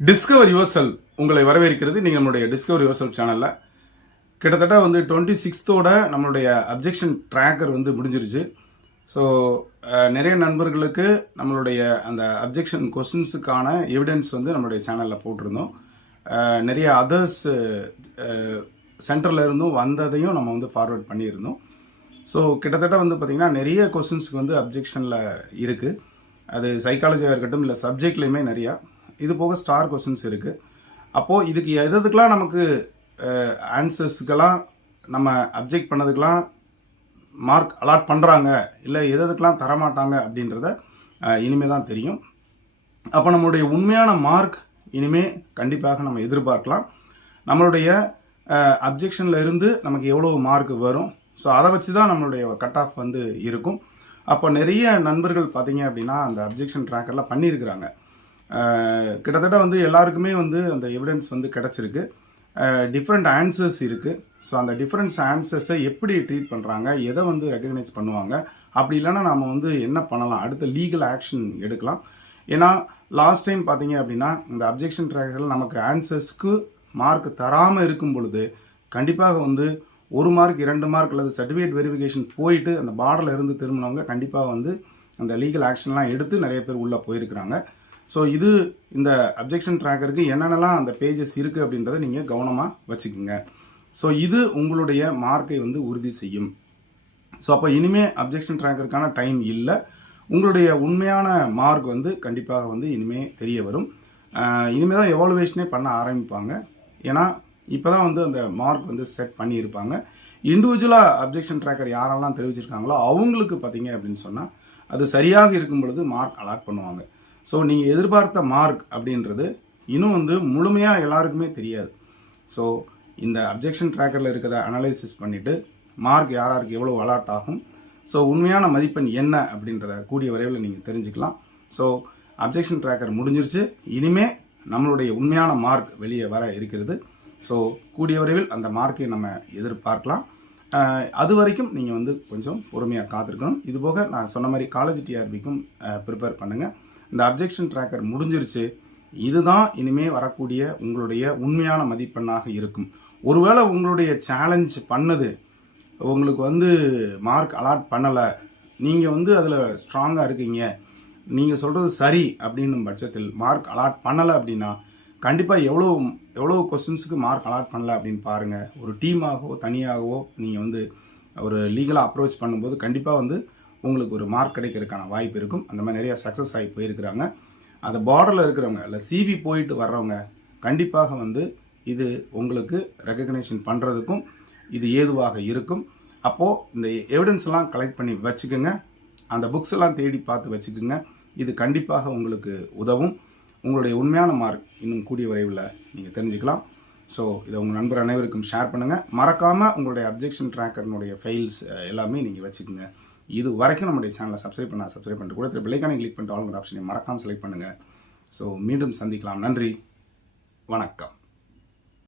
Discover your உங்களை வரவேற்கிறது. நீங்கள் நம்மளுடைய டிஸ்கவர் யுவர் சேனலில் கிட்டத்தட்ட வந்து டுவெண்ட்டி சிக்ஸ்த்தோட நம்மளுடைய அப்ஜெக்ஷன் ட்ராக்கர் வந்து முடிஞ்சிருச்சு. ஸோ நிறைய நண்பர்களுக்கு நம்மளுடைய அந்த அப்ஜெக்ஷன் கொஸ்டின்ஸுக்கான எவிடன்ஸ் வந்து நம்மளுடைய சேனலில் போட்டிருந்தோம். நிறைய அதர்ஸ் சென்டரில் இருந்தும் வந்ததையும் நம்ம வந்து ஃபார்வர்ட் பண்ணியிருந்தோம். ஸோ கிட்டத்தட்ட வந்து பார்த்திங்கன்னா நிறைய கொஸ்டின்ஸுக்கு வந்து அப்ஜெக்ஷனில் இருக்குது அது சைக்காலஜியாக இருக்கட்டும் இல்லை சப்ஜெக்ட்லேயுமே நிறையா. இது போக ஸ்டார் கொஸ்டின்ஸ் இருக்குது அப்போது இதுக்கு எது நமக்கு ஆன்சர்ஸுக்கெல்லாம் நம்ம அப்ஜெக்ட் பண்ணதுக்கெலாம் மார்க் அலாட் பண்ணுறாங்க இல்லை எது எதுக்கெல்லாம் தரமாட்டாங்க அப்படின்றத இனிமே தான் தெரியும். அப்போ நம்மளுடைய உண்மையான மார்க் இனிமே கண்டிப்பாக நம்ம எதிர்பார்க்கலாம். நம்மளுடைய அப்ஜெக்ஷனில் இருந்து நமக்கு எவ்வளோ மார்க் வரும்? ஸோ அதை வச்சு தான் நம்மளுடைய கட் ஆஃப் வந்து இருக்கும். அப்போ நிறைய நண்பர்கள் பார்த்தீங்க அப்படின்னா அந்த அப்ஜெக்ஷன் ட்ராக்கர்லாம் பண்ணியிருக்கிறாங்க. கிட்டத்தட்ட வந்து எல்லாருக்குமே வந்து அந்த எவிடன்ஸ் வந்து கிடச்சிருக்கு. டிஃப்ரெண்ட் ஆன்சர்ஸ் இருக்குது ஸோ அந்த டிஃப்ரெண்ட்ஸ் ஆன்சர்ஸை எப்படி ட்ரீட் பண்ணுறாங்க எதை வந்து ரெக்கக்னைஸ் பண்ணுவாங்க அப்படி இல்லைன்னா நாம் வந்து என்ன பண்ணலாம் அடுத்த லீகல் ஆக்ஷன் எடுக்கலாம். ஏன்னா லாஸ்ட் டைம் பார்த்தீங்க அப்படின்னா இந்த அப்ஜெக்ஷன் ட்ராக்கரில் நமக்கு ஆன்சர்ஸ்க்கு மார்க் தராமல் இருக்கும் பொழுது கண்டிப்பாக வந்து ஒரு மார்க் இரண்டு மார்க் அல்லது சர்டிஃபிகேட் வெரிஃபிகேஷன் போயிட்டு அந்த பார்டரில் இருந்து திரும்பினவங்க கண்டிப்பாக வந்து அந்த லீகல் ஆக்ஷன்லாம் எடுத்து நிறைய பேர் உள்ளே போயிருக்கிறாங்க. ஸோ இது இந்த அப்ஜெக்ஷன் ட்ராக்கருக்கு என்னென்னலாம் அந்த பேஜஸ் இருக்குது அப்படின்றத நீங்கள் கவனமாக வச்சுக்கோங்க. ஸோ இது உங்களுடைய மார்க்கை வந்து உறுதி செய்யும். ஸோ அப்போ இனிமேல் அப்ஜெக்ஷன் ட்ராக்கருக்கான டைம் இல்லை. உங்களுடைய உண்மையான மார்க் வந்து கண்டிப்பாக வந்து இனிமே தெரிய வரும். இனிமேல் இனிமே தான் எவாலுவேஷனே பண்ண ஆரம்பிப்பாங்க. ஏன்னா இப்போ தான் வந்து அந்த மார்க் வந்து செட் பண்ணியிருப்பாங்க. இண்டிவிஜுவலாக அப்ஜெக்ஷன் ட்ராக்கர் யாரெல்லாம் தெரிவிச்சிருக்காங்களோ அவங்களுக்கு பார்த்தீங்க அப்படின்னு சொன்னால் அது சரியாக இருக்கும் பொழுது மார்க் அலாட் பண்ணுவாங்க. ஸோ நீங்கள் எதிர்பார்த்த மார்க் அப்படின்றது இன்னும் வந்து முழுமையாக எல்லாருக்குமே தெரியாது. ஸோ இந்த அப்ஜெக்ஷன் ட்ராக்கரில் இருக்கிறத அனலைசிஸ் பண்ணிவிட்டு மார்க் யார் யாருக்கு எவ்வளோ அலாட் ஆகும்? ஸோ உண்மையான மதிப்பெண் என்ன அப்படின்றத கூடிய வரைவில் நீங்கள் தெரிஞ்சுக்கலாம். ஸோ அப்ஜெக்ஷன் ட்ராக்கர் முடிஞ்சிருச்சு. இனிமே நம்மளுடைய உண்மையான மார்க் வெளியே வர இருக்கிறது. ஸோ கூடிய வரைவில் அந்த மார்க்கை நம்ம எதிர்பார்க்கலாம். அது வரைக்கும் நீங்கள் வந்து கொஞ்சம் பொறுமையாக காத்திருக்கணும். இது போக நான் சொன்ன மாதிரி காலேஜ் டிஆர்பிக்கும் ப்ரிப்பேர் பண்ணுங்கள் இந்த அப்ஜெக்ஷன் ட்ராக்கர் முடிஞ்சிருச்சு. இதுதான் இனிமே வரக்கூடிய உங்களுடைய உண்மையான மதிப்பெண்ணாக இருக்கும். ஒருவேளை உங்களுடைய சேலஞ்ச் பண்ணது உங்களுக்கு வந்து மார்க் அலாட் பண்ணலை நீங்கள் வந்து அதில் ஸ்ட்ராங்காக இருக்கீங்க நீங்கள் சொல்கிறது சரி அப்படின்னும் பட்சத்தில் மார்க் அலாட் பண்ணலை அப்படின்னா கண்டிப்பாக எவ்வளோ எவ்வளோ கொஸ்டின்ஸுக்கு மார்க் அலாட் பண்ணல அப்படின்னு பாருங்கள் ஒரு டீமாகவோ தனியாகவோ நீங்கள் வந்து ஒரு லீகலாக அப்ரோச் பண்ணும்போது கண்டிப்பாக வந்து உங்களுக்கு ஒரு மார்க் கிடைக்கிறதுக்கான வாய்ப்பு இருக்கும். அந்த மாதிரி நிறையா சக்ஸஸ் ஆகி போயிருக்கிறாங்க. அந்த பார்டரில் இருக்கிறவங்க இல்லை சிவி போயிட்டு வர்றவங்க கண்டிப்பாக வந்து இது உங்களுக்கு ரெக்கக்னேஷன் பண்ணுறதுக்கும் இது ஏதுவாக இருக்கும். அப்போது இந்த எவிடன்ஸ்லாம் கலெக்ட் பண்ணி வச்சுக்கோங்க. அந்த புக்ஸ் எல்லாம் தேடி பார்த்து வச்சுக்கோங்க. இது கண்டிப்பாக உங்களுக்கு உதவும். உங்களுடைய உண்மையான மார்க் இன்னும் கூடிய விரைவில் நீங்கள் தெரிஞ்சுக்கலாம். ஸோ இதை உங்கள் நண்பர் அனைவருக்கும் ஷேர் பண்ணுங்கள் மறக்காமல் உங்களுடைய அப்ஜெக்ஷன் ட்ராக்கர்னுடைய ஃபைல்ஸ் எல்லாமே நீங்கள் வச்சுக்கோங்க. இது வரைக்கும் நம்முடைய சேனலை சப்ஸ்கிரைப் பண்ண சப்ஸ்கிரைப் பண்ணிட்டு கூட பிள்ளைக்கான கிளிக் பண்ணிட்டு ஆளுங்கிற ஆப்ஷனை மறக்காமல் செலக்ட் பண்ணுங்கள் ஸோ மீண்டும் சந்திக்கலாம். நன்றி. வணக்கம்.